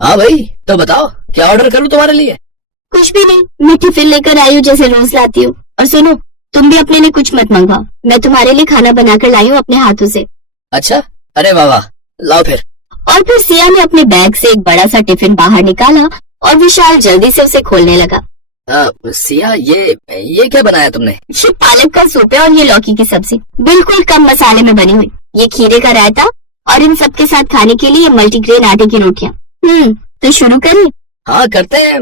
हाँ भाई, तो बताओ क्या ऑर्डर करूँ तुम्हारे लिए? कुछ भी नहीं, मैं टिफिन लेकर आई हूँ जैसे रोज लाती हूँ। और सुनो, तुम भी अपने लिए कुछ मत मंगवाओ, मैं तुम्हारे लिए खाना बनाकर लाई हूँ अपने हाथों से। अच्छा, अरे वाह वाह, लाओ फिर। और फिर सिया ने अपने बैग से एक बड़ा सा टिफिन बाहर निकाला और विशाल जल्दी से उसे खोलने लगा। सिया, ये क्या बनाया तुमने? ये पालक का सूप है और ये लौकी की सब्जी, बिल्कुल कम मसाले में बनी हुई। ये खीरे का रायता और इन सब के साथ खाने के लिए मल्टीग्रेन आटे की रोटियां। तो शुरू करें? हाँ करते हैं।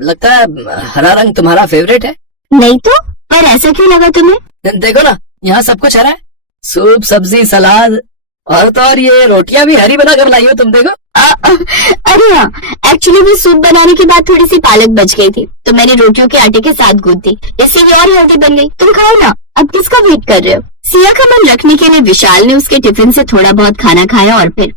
लगता है हरा रंग तुम्हारा फेवरेट है। नहीं तो, पर ऐसा क्यों लगा तुम्हें? देखो ना, यहाँ सब कुछ हरा है, सूप, सब्जी, सलाद, और तो और ये रोटियां भी हरी बना कर लाई हो तुम, देखो। अरे हाँ, एक्चुअली वो सूप बनाने के बाद थोड़ी सी पालक बच गई थी, तो मैंने रोटियों के आटे के साथ गूंथ दी, इससे ये और हेल्दी बन गई। तुम खाओ ना, अब किसका वेट कर रहे हो? सिया का मन रखने के लिए विशाल ने उसके टिफिन से थोड़ा बहुत खाना खाया और फिर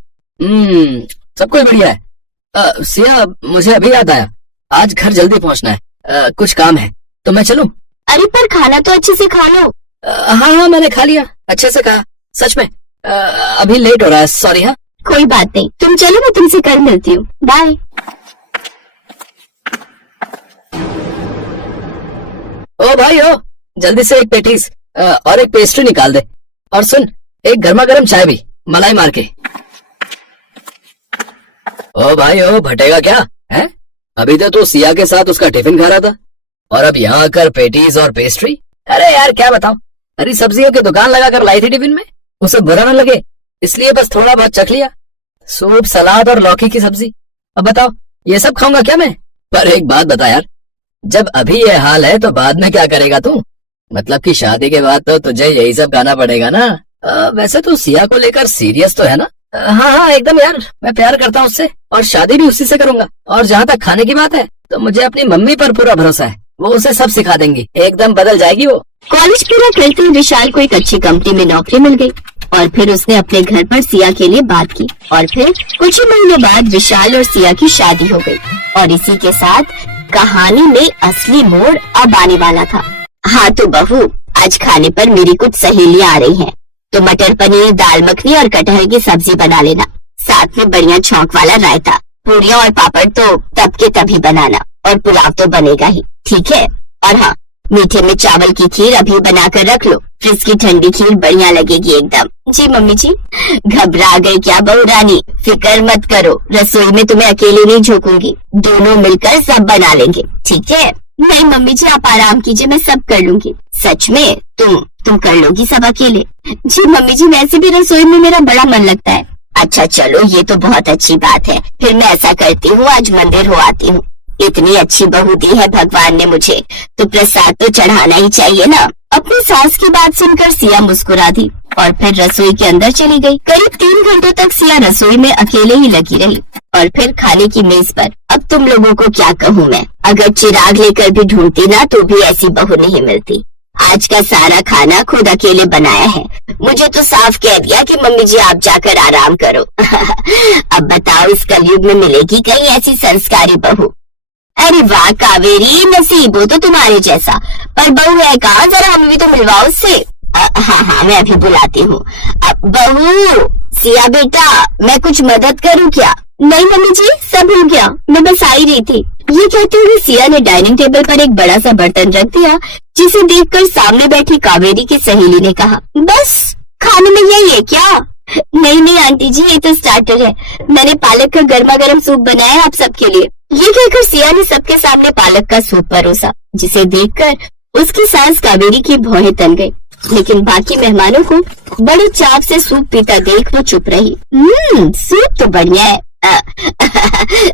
सब कुछ बढ़िया है। सिया, मुझे अभी याद आया, आज घर जल्दी पहुंचना है, कुछ काम है, तो मैं चलूं? अरे पर खाना तो अच्छे से खा लो। हाँ, मैंने खा लिया, अच्छे से कहा, सच में। अभी लेट हो रहा है, सॉरी। हाँ, कोई बात नहीं, तुम चलो, मैं तुमसे कल मिलती हूँ, बाय। ओ भाई ओ, जल्दी से एक पेटीज और एक पेस्ट्री निकाल दे, और सुन, एक गर्मा गर्म चाय भी, मलाई मार के। ओ भाई ओ, भटेगा क्या है? अभी तो तू सिया के साथ उसका टिफिन खा रहा था, और अब यहाँ आकर पेटीज और पेस्ट्री। अरे यार क्या बताऊं, हरी सब्जियों की दुकान लगा कर लाई थी टिफिन में, उसे बुरा न लगे इसलिए बस थोड़ा बहुत चख लिया। सूप, सलाद और लौकी की सब्जी। अब बताओ, ये सब खाऊंगा क्या मैं? पर एक बात बता यार, जब अभी ये हाल है तो बाद में क्या करेगा तू? मतलब कि शादी के बाद तो तुझे यही सब खाना पड़ेगा ना। वैसे तू सिया को लेकर सीरियस तो है ना? हाँ एकदम यार, मैं प्यार करता हूँ उससे, और शादी भी उसी से करूंगा। और जहाँ तक खाने की बात है, तो मुझे अपनी मम्मी पर पूरा भरोसा है, वो उसे सब सिखा देंगी, एकदम बदल जाएगी वो। कॉलेज पूरा करते हुए विशाल को एक अच्छी कंपनी में नौकरी मिल गई, और फिर उसने अपने घर पर सिया के लिए बात की, और फिर कुछ ही महीनों बाद विशाल और सिया की शादी हो गई। और इसी के साथ कहानी में असली मोड़ अब आने वाला था। हाँ तो बहू, आज खाने पर मेरी कुछ सहेलियां आ रही हैं, तो मटर पनीर, दाल मखनी और कटहल की सब्जी बना लेना, साथ में बढ़िया छौंक वाला रायता, पूरियां और पापड़ तो तब के तभी बनाना, और पुलाव तो बनेगा ही, ठीक है? और हाँ, मीठे में चावल की खीर अभी बनाकर रख लो, फ्रिज की ठंडी खीर बढ़िया लगेगी एकदम। जी मम्मी जी। घबरा गई क्या बहू रानी? फिक्र मत करो, रसोई में तुम्हें अकेले नहीं झोंकूंगी, दोनों मिलकर सब बना लेंगे, ठीक है? नहीं मम्मी जी, आप आराम कीजिए, मैं सब कर लूंगी। सच में? तुम कर लोगी सब अकेले? जी मम्मी जी, वैसे भी रसोई में मेरा बड़ा मन लगता है। अच्छा चलो, ये तो बहुत अच्छी बात है, फिर मैं ऐसा करती हूँ, आज मंदिर हो आती हूँ। इतनी अच्छी बहू दी है भगवान ने मुझे, तो प्रसाद तो चढ़ाना ही चाहिए ना। अपनी सास की बात सुनकर सिया मुस्कुरा दी और फिर रसोई के अंदर चली गई। करीब 3 घंटों तक सिया रसोई में अकेले ही लगी रही, और फिर खाने की मेज पर अब तुम लोगों को क्या कहूँ मैं, अगर चिराग लेकर भी ढूंढती ना तो भी ऐसी बहू नहीं मिलती। आज का सारा खाना खुद अकेले बनाया है, मुझे तो साफ कह दिया कि मम्मी जी आप जाकर आराम करो। अब बताओ, इस कलयुग में मिलेगी कहीं ऐसी संस्कारी बहू? अरे वाह कावेरी, नसीब हो तो तुम्हारे जैसा, पर बहू है कहाँ, जरा हमें भी तो मिलवाओ उससे। हाँ, मैं अभी बुलाती हूँ। बहू, सिया बेटा, मैं कुछ मदद करूँ क्या? नहीं मम्मी जी, सब हो गया, मैं बस आ ही रही थी। ये कहते हुए सिया ने डाइनिंग टेबल पर एक बड़ा सा बर्तन रख दिया, जिसे देखकर सामने बैठी कावेरी की सहेली ने कहा, बस खाने में यही है क्या? नहीं आंटी जी, ये तो स्टार्टर है, मैंने पालक का गर्मा गर्म सूप बनाया आप सबके लिए। ये कहकर सिया ने सबके सामने पालक का सूप परोसा, जिसे देखकर उसकी सास कावेरी की भौहें तन गई, लेकिन बाकी मेहमानों को बड़े चाव से सूप पीता देख वो चुप रही। सूप तो बढ़िया है।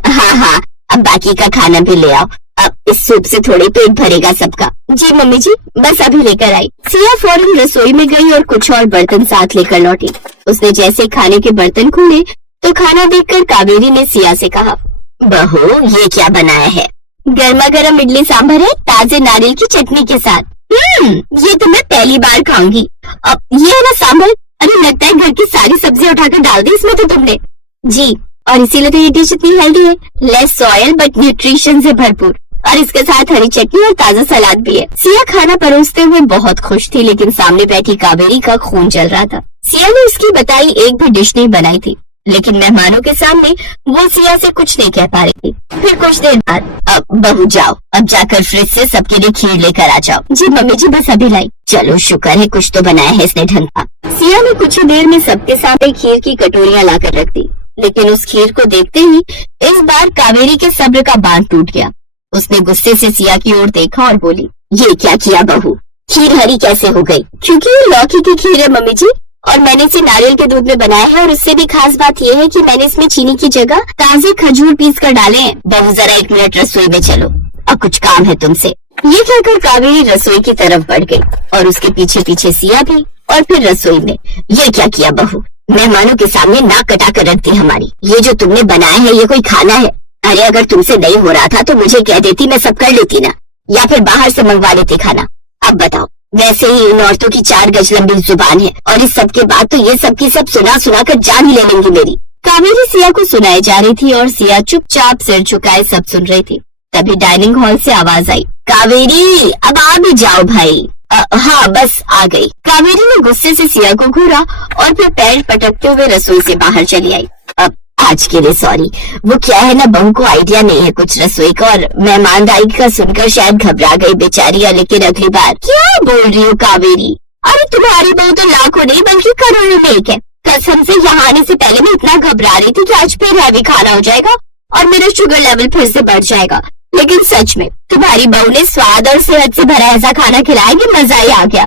हाँ, अब बाकी का खाना भी ले आओ, अब इस सूप से थोड़े पेट भरेगा सबका। जी मम्मी जी, बस अभी लेकर आई। सिया फौरन रसोई में गई और कुछ और बर्तन साथ लेकर लौटी। उसने जैसे खाने के बर्तन खोले तो खाना देखकर कावेरी ने सिया से कहा, बहू ये क्या बनाया है? गर्मा गर्म इडली सांभर है, ताजे नारियल की चटनी के साथ। ये तो मैं पहली बार खाऊंगी। अब ये है ना सांभर? अरे लगता है घर की सारी सब्जियां उठाकर डाल दी इसमें तो तुमने। जी, और इसीलिए तो ये डिश इतनी हेल्दी है, लेस ऑयल बट न्यूट्रिशन से भरपूर, और इसके साथ हरी चटनी और ताजा सलाद भी है। सिया खाना परोसते हुए बहुत खुश थी, लेकिन सामने बैठी कावेरी का खून जल रहा था। सिया ने उसकी बताई एक भी डिश नहीं बनाई थी, लेकिन मेहमानों के सामने वो सिया से कुछ नहीं कह पा रही थी। फिर कुछ देर बाद, अब बहू जाओ, अब जाकर फ्रिज से सबके लिए खीर लेकर आ जाओ। जी मम्मी जी, बस अभी लाई। चलो शुक्र है कुछ तो बनाया है इसने ढंग का। सिया ने कुछ ही देर में सबके सामने खीर की कटोरियां लाकर रख दी, लेकिन उस खीर को देखते ही इस बार कावेरी के सब्र का बांध टूट गया। उसने गुस्से से सिया की ओर देखा और बोली, ये क्या किया बहू, खीर हरी कैसे हो गई? क्योंकि ये लौकी की खीर है मम्मी जी, और मैंने इसे नारियल के दूध में बनाया है, और उससे भी खास बात यह है कि मैंने इसमें चीनी की जगह ताजे खजूर पीस कर डाले हैं। बहू जरा 1 मिनट रसोई में चलो, अब कुछ काम है तुमसे। ये कहकर कावेरी रसोई की तरफ बढ़ गई और उसके पीछे पीछे सिया भी। और फिर रसोई में, ये क्या किया बहू, मेहमानों के सामने नाक कटा कर रख दी हमारी। ये जो तुमने बनाया है ये कोई खाना है? अरे अगर तुमसे नहीं हो रहा था तो मुझे कह देती, मैं सब कर लेती ना, या फिर बाहर से मंगवा लेते खाना। अब बताओ, वैसे ही इन औरतों की 4 गज लंबी जुबान है, और इस सब के बाद तो ये सब की सब सुना सुना कर जान ही ले लेंगी मेरी। कावेरी सिया को सुनाई जा रही थी और सिया चुपचाप सिर झुकाए सब सुन रही थी। तभी डाइनिंग हॉल से आवाज आई, कावेरी अब आ भी जाओ भाई। हाँ बस आ गई। कावेरी ने गुस्से से सिया को घूरा और फिर पैर पटकते हुए रसोई से बाहर चली आई। अब आज के लिए सॉरी, वो क्या है ना, बहू को आइडिया नहीं है कुछ रसोई का, और मेहमानदारी का सुनकर शायद घबरा गई बेचारी। लेकिन अगली बार क्या बोल रही हो कावेरी? अरे तुम्हारी बहू तो लाखों नहीं बल्कि करोड़ों में एक है। कसम से यहाँ आने से पहले मैं इतना घबरा रही थी कि आज फिर हैवी खाना हो जाएगा और मेरा शुगर लेवल फिर से बढ़ जाएगा। लेकिन सच में तुम्हारी बहू ने स्वाद और सेहत से भरा ऐसा खाना खिलाया कि मजा ही आ गया।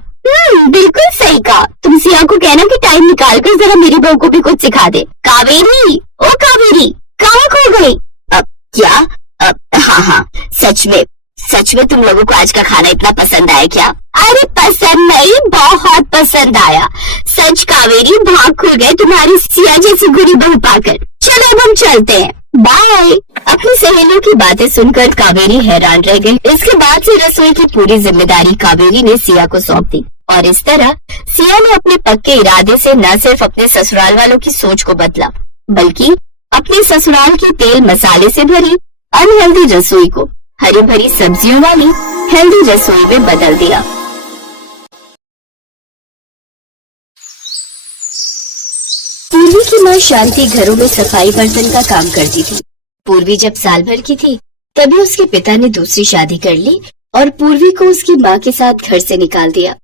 बिल्कुल सही कहा। तुम सिया को कहना कि टाइम निकाल कर जरा मेरी बहू को भी कुछ सिखा दे। कावेरी, ओ कावेरी, कहाँ खो गई? क्या? हाँ, सच में तुम लोगों को आज का खाना इतना पसंद आया क्या? अरे पसंद नहीं, बहुत पसंद आया। सच कावेरी, भाग खुल गए तुम्हारी सिया जैसी गुरी बहू पाकर। चलो अब हम चलते हैं, बाय। अपनी सहेलियों की बातें सुनकर कावेरी हैरान रह गई। इसके बाद से रसोई की पूरी जिम्मेदारी कावेरी ने सिया को सौंप दी, और इस तरह सिया ने अपने पक्के इरादे से न सिर्फ अपने ससुराल वालों की सोच को बदला, बल्कि अपने ससुराल की तेल मसाले से भरी अनहेल्दी रसोई को हरी भरी सब्जियों वाली हेल्दी रसोई में बदल दिया। पूर्वी की माँ शांति घरों में सफाई बर्तन का काम करती थी। पूर्वी जब साल भर की थी तभी उसके पिता ने दूसरी शादी कर ली और पूर्वी को उसकी माँ के साथ घर से निकाल दिया।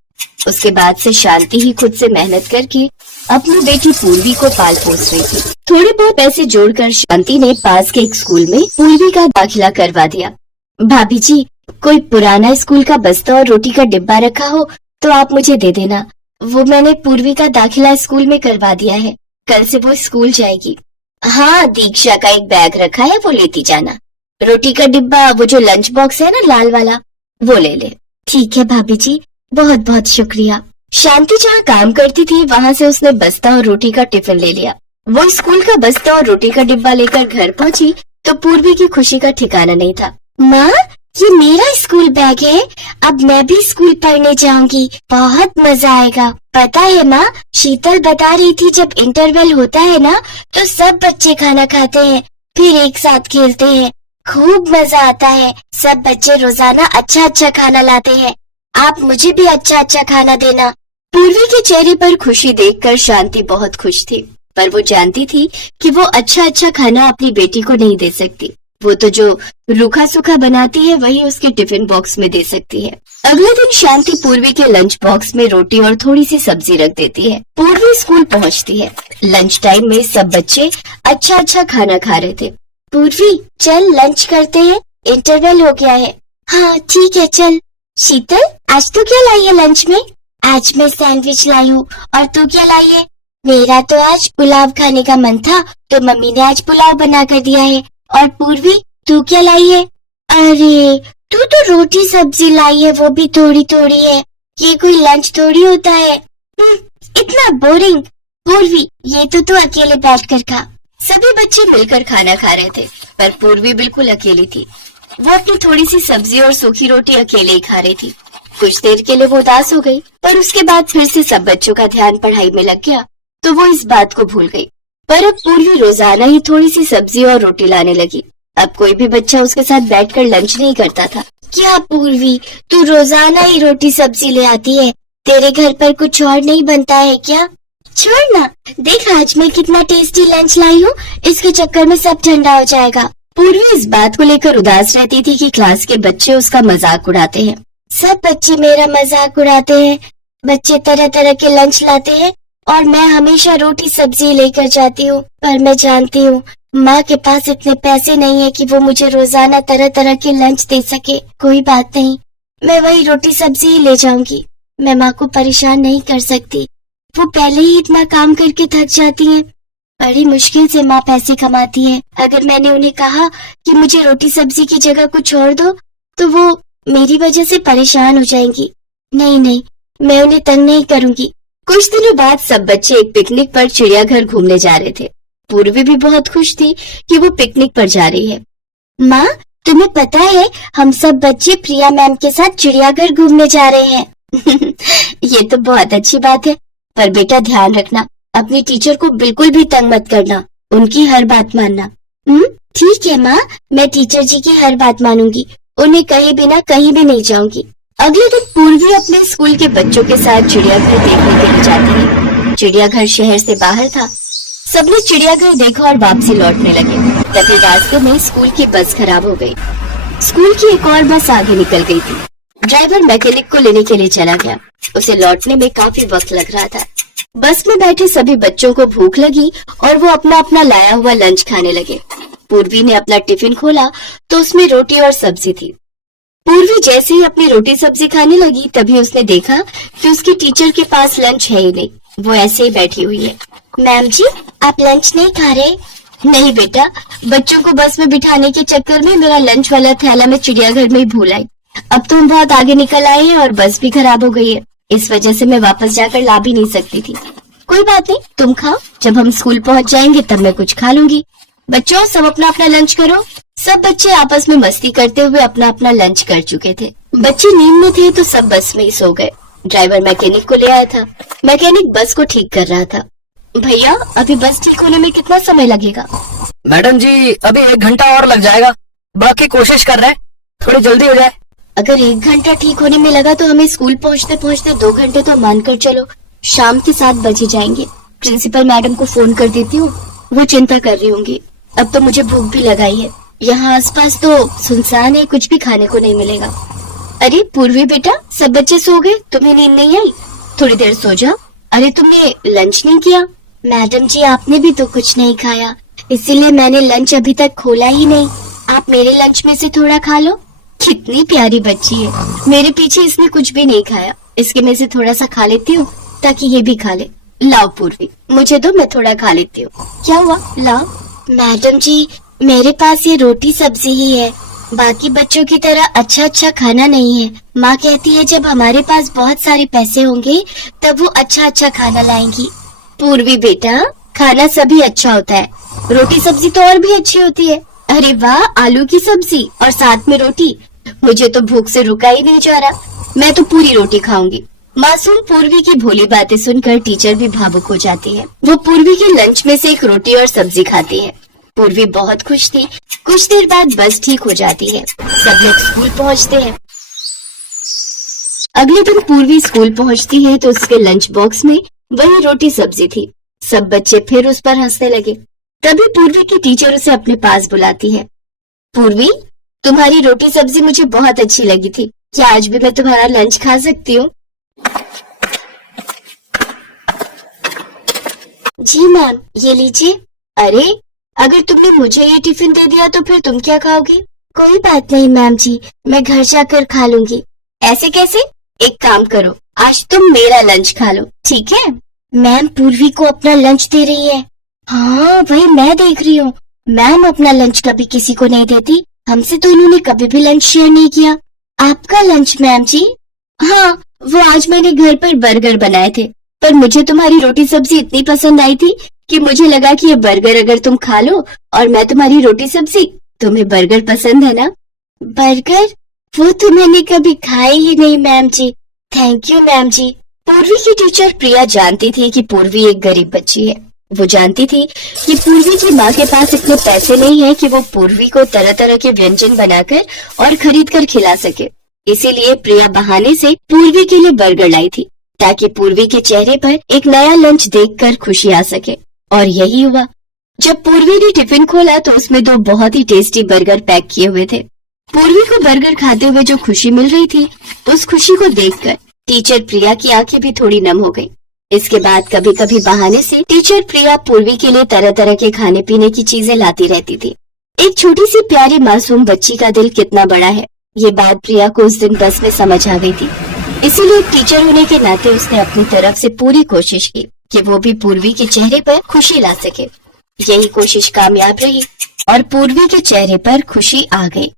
उसके बाद से शांति ही खुद से मेहनत करके अपनी बेटी पूर्वी को पाल पोस रही थी। थोड़े बहुत पैसे जोड़कर शांति ने पास के एक स्कूल में पूर्वी का दाखिला करवा दिया। भाभी जी, कोई पुराना स्कूल का बस्ता और रोटी का डिब्बा रखा हो तो आप मुझे दे देना। वो मैंने पूर्वी का दाखिला स्कूल में करवा दिया है, कल से वो स्कूल जाएगी। हाँ, दीक्षा का एक बैग रखा है, वो लेती जाना। रोटी का डिब्बा, वो जो लंच बॉक्स है ना लाल वाला, वो ले ले। ठीक है भाभी जी, बहुत बहुत शुक्रिया। शांति जहाँ काम करती थी वहाँ से उसने बस्ता और रोटी का टिफिन ले लिया। वो स्कूल का बस्ता और रोटी का डिब्बा लेकर घर पहुँची तो पूर्वी की खुशी का ठिकाना नहीं था। माँ, ये मेरा स्कूल बैग है, अब मैं भी स्कूल पढ़ने जाऊंगी, बहुत मजा आएगा। पता है माँ, शीतल बता रही थी जब इंटरवल होता है ना तो सब बच्चे खाना खाते हैं, फिर एक साथ खेलते हैं, खूब मजा आता है। सब बच्चे रोजाना अच्छा अच्छा खाना लाते हैं, आप मुझे भी अच्छा अच्छा खाना देना। पूर्वी के चेहरे पर खुशी देखकर शांति बहुत खुश थी, पर वो जानती थी कि वो अच्छा अच्छा खाना अपनी बेटी को नहीं दे सकती। वो तो जो रूखा सूखा बनाती है वही उसके टिफिन बॉक्स में दे सकती है। अगले दिन शांति पूर्वी के लंच बॉक्स में रोटी और थोड़ी सी सब्जी रख देती है। पूर्वी स्कूल पहुंचती है। लंच टाइम में सब बच्चे अच्छा अच्छा खाना खा रहे थे। पूर्वी, चल लंच करते हैं, इंटरवल हो गया है। हाँ ठीक है, चल। शीतल, आज तू क्या लाई है लंच में? आज मैं सैंडविच लाई हूँ, और तू क्या लाई है? मेरा तो आज पुलाव खाने का मन था तो मम्मी ने आज पुलाव बना कर दिया है। और पूर्वी, तू क्या लाई है? अरे तू तो रोटी सब्जी लाई है, वो भी थोड़ी थोड़ी है, ये कोई लंच थोड़ी होता है। इतना बोरिंग। पूर्वी, ये तो तू अकेले बैठ कर खा। सभी बच्चे मिलकर खाना खा रहे थे, पर पूर्वी बिल्कुल अकेली थी। वो अपनी थोड़ी सी सब्जी और सूखी रोटी अकेले ही खा रही थी। कुछ देर के लिए वो उदास हो गई, पर उसके बाद फिर से सब बच्चों का ध्यान पढ़ाई में लग गया तो वो इस बात को भूल गई। पर अब पूर्वी रोजाना ही थोड़ी सी सब्जी और रोटी लाने लगी। अब कोई भी बच्चा उसके साथ बैठकर लंच नहीं करता था। क्या पूर्वी, तू रोजाना ही रोटी सब्जी ले आती है? तेरे घर पर कुछ और नहीं बनता है क्या? छोड़ ना, देख आज मैं कितना टेस्टी लंच लाई हूँ, इसके चक्कर में सब ठंडा हो जाएगा। पूर्वी इस बात को लेकर उदास रहती थी कि क्लास के बच्चे उसका मजाक उड़ाते हैं। सब बच्चे मेरा मजाक उड़ाते हैं, बच्चे तरह तरह के लंच लाते हैं और मैं हमेशा रोटी सब्जी लेकर जाती हूँ, पर मैं जानती हूँ माँ के पास इतने पैसे नहीं है कि वो मुझे रोजाना तरह तरह के लंच दे सके। कोई बात नहीं, मैं वही रोटी सब्जी ही ले जाऊंगी। मैं माँ को परेशान नहीं कर सकती, वो पहले ही इतना काम करके थक जाती हैं। बड़ी मुश्किल से माँ पैसे कमाती है। अगर मैंने उन्हें कहा कि मुझे रोटी सब्जी की जगह कुछ और दो तो वो मेरी वजह से परेशान हो जाएंगी। नहीं नहीं, मैं उन्हें तंग नहीं करूंगी। कुछ दिनों बाद सब बच्चे एक पिकनिक पर चिड़ियाघर घूमने जा रहे थे। पूर्वी भी बहुत खुश थी कि वो पिकनिक पर जा रही है। माँ, तुम्हें पता है हम सब बच्चे प्रिया मैम के साथ चिड़ियाघर घूमने जा रहे हैं। ये तो बहुत अच्छी बात है, पर बेटा ध्यान रखना, अपनी टीचर को बिल्कुल भी तंग मत करना, उनकी हर बात मानना। ठीक है माँ, मैं टीचर जी की हर बात मानूंगी, उन्हें कहे बिना कहीं भी नहीं जाऊंगी। अगले दिन पूर्वी अपने स्कूल के बच्चों के साथ चिड़ियाघर देखने के लिए जाती है। चिड़ियाघर शहर से बाहर था। सबने चिड़ियाघर देखा और वापसी लौटने लगे। तभी रास्ते में स्कूल की बस खराब हो गई। स्कूल की एक और बस आगे निकल गई थी। ड्राइवर मैकेनिक को लेने के लिए चला गया। उसे लौटने में काफी वक्त लग रहा था। बस में बैठे सभी बच्चों को भूख लगी और वो अपना अपना लाया हुआ लंच खाने लगे। पूर्वी ने अपना टिफिन खोला तो उसमें रोटी और सब्जी थी। पूर्वी जैसे ही अपनी रोटी सब्जी खाने लगी तभी उसने देखा कि उसकी टीचर के पास लंच है ही नहीं, वो ऐसे ही बैठी हुई है। मैम जी, आप लंच नहीं खा रहे? नहीं बेटा, बच्चों को बस में बिठाने के चक्कर में मेरा लंच वाला थैला मैं चिड़ियाघर में ही भूल आई। अब तो हम बहुत आगे निकल आए हैं और बस भी खराब हो गई है, इस वजह से मैं वापस जाकर ला भी नहीं सकती थी। कोई बात नहीं, तुम खाओ, जब हम स्कूल पहुंच जाएंगे तब मैं कुछ खा लूंगी। बच्चों, सब अपना अपना लंच करो। सब बच्चे आपस में मस्ती करते हुए अपना अपना लंच कर चुके थे। बच्चे नींद में थे तो सब बस में ही सो गए। ड्राइवर मैकेनिक को ले आया था। मैकेनिक बस को ठीक कर रहा था। भैया, अभी बस ठीक होने में कितना समय लगेगा? मैडम जी, अभी 1 घंटा और लग जाएगा, बाकी कोशिश कर रहे हैं थोड़ी जल्दी हो जाए। अगर 1 घंटा ठीक होने में लगा तो हमें स्कूल पहुंचते पहुंचते 2 घंटे तो मानकर चलो, शाम के 7 बजे जाएंगे। प्रिंसिपल मैडम को फोन कर देती हूँ, वो चिंता कर रही होंगी। अब तो मुझे भूख भी लगाई है, यहाँ आसपास तो सुनसान है, कुछ भी खाने को नहीं मिलेगा। अरे पूर्वी बेटा, सब बच्चे सो गए, तुम्हें नींद नहीं आई? थोड़ी देर सो जाओ। अरे तुमने लंच नहीं किया? मैडम जी, आपने भी तो कुछ नहीं खाया, इसीलिए मैंने लंच अभी तक खोला ही नहीं। आप मेरे लंच में से थोड़ा खा लो। कितनी प्यारी बच्ची है, मेरे पीछे इसने कुछ भी नहीं खाया, इसके में से थोड़ा सा खा लेती हूँ ताकि ये भी खा ले। लाओ पूर्वी, मुझे दो, मैं थोड़ा खा लेती हूँ। क्या हुआ? लाओ। मैडम जी, मेरे पास ये रोटी सब्जी ही है, बाकी बच्चों की तरह अच्छा अच्छा खाना नहीं है। माँ कहती है जब हमारे पास बहुत सारे पैसे होंगे तब वो अच्छा अच्छा खाना लाएंगी। पूर्वी बेटा, खाना सभी अच्छा होता है, रोटी सब्जी तो और भी अच्छी होती है। अरे वाह, आलू की सब्जी और साथ में रोटी, मुझे तो भूख से रुका ही नहीं जा रहा, मैं तो पूरी रोटी खाऊंगी। मासूम पूर्वी की भोली बातें सुनकर टीचर भी भावुक हो जाती है। वो पूर्वी के लंच में से एक रोटी और सब्जी खाती है। पूर्वी बहुत खुश थी। कुछ देर बाद बस ठीक हो जाती है। सब लोग स्कूल पहुंचते हैं। अगले दिन पूर्वी स्कूल पहुंचती है तो उसके लंच बॉक्स में वही रोटी सब्जी थी। सब बच्चे फिर उस पर हंसने लगे। तभी पूर्वी की टीचर उसे अपने पास बुलाती है। पूर्वी, तुम्हारी रोटी सब्जी मुझे बहुत अच्छी लगी थी, क्या आज भी मैं तुम्हारा लंच खा सकती हूँ? जी मैम, ये लीजिए। अरे, अगर तुमने मुझे ये टिफिन दे दिया तो फिर तुम क्या खाओगी? कोई बात नहीं मैम जी, मैं घर जाकर खा लूंगी। ऐसे कैसे? एक काम करो, आज तुम मेरा लंच खा लो, ठीक है? मैम पूर्वी को अपना लंच दे रही है। हाँ, वही मैं देख रही हूँ। मैम अपना लंच कभी किसी को नहीं देती, हमसे तो इन्होंने कभी भी लंच शेयर नहीं किया। आपका लंच मैम जी? हाँ, वो आज मैंने घर पर बर्गर बनाए थे, पर मुझे तुम्हारी रोटी सब्जी इतनी पसंद आई थी कि मुझे लगा कि ये बर्गर अगर तुम खा लो और मैं तुम्हारी रोटी सब्जी। तुम्हें बर्गर पसंद है ना? बर्गर? वो तो मैंने कभी खाए ही नहीं ma'am ji. Thank you ma'am ji. Purvi की टीचर प्रिया जानती थी कि पूर्वी एक गरीब बच्ची है। वो जानती थी कि पूर्वी की माँ के पास इतने पैसे नहीं है कि वो पूर्वी को तरह तरह के व्यंजन बनाकर और खरीद कर खिला सके। इसीलिए प्रिया बहाने से पूर्वी के लिए बर्गर लाई थी। ताकि पूर्वी के चेहरे पर एक नया लंच देखकर खुशी आ सके। और यही हुआ। जब पूर्वी ने टिफिन खोला तो उसमें 2 बहुत ही टेस्टी बर्गर पैक किए हुए थे। पूर्वी को बर्गर खाते हुए जो खुशी मिल रही थी, उस खुशी को देखकर टीचर प्रिया की आंखें भी थोड़ी नम हो गई। इसके बाद कभी कभी बहाने से टीचर प्रिया पूर्वी के लिए तरह तरह के खाने पीने की चीजें लाती रहती थी। एक छोटी सी प्यारी मासूम बच्ची का दिल कितना बड़ा है, ये बात प्रिया को उस दिन बस में समझ आ गई थी। इसीलिए टीचर होने के नाते उसने अपनी तरफ से पूरी कोशिश की कि वो भी पूर्वी के चेहरे पर खुशी ला सके। यही कोशिश कामयाब रही और पूर्वी के चेहरे पर खुशी आ गई।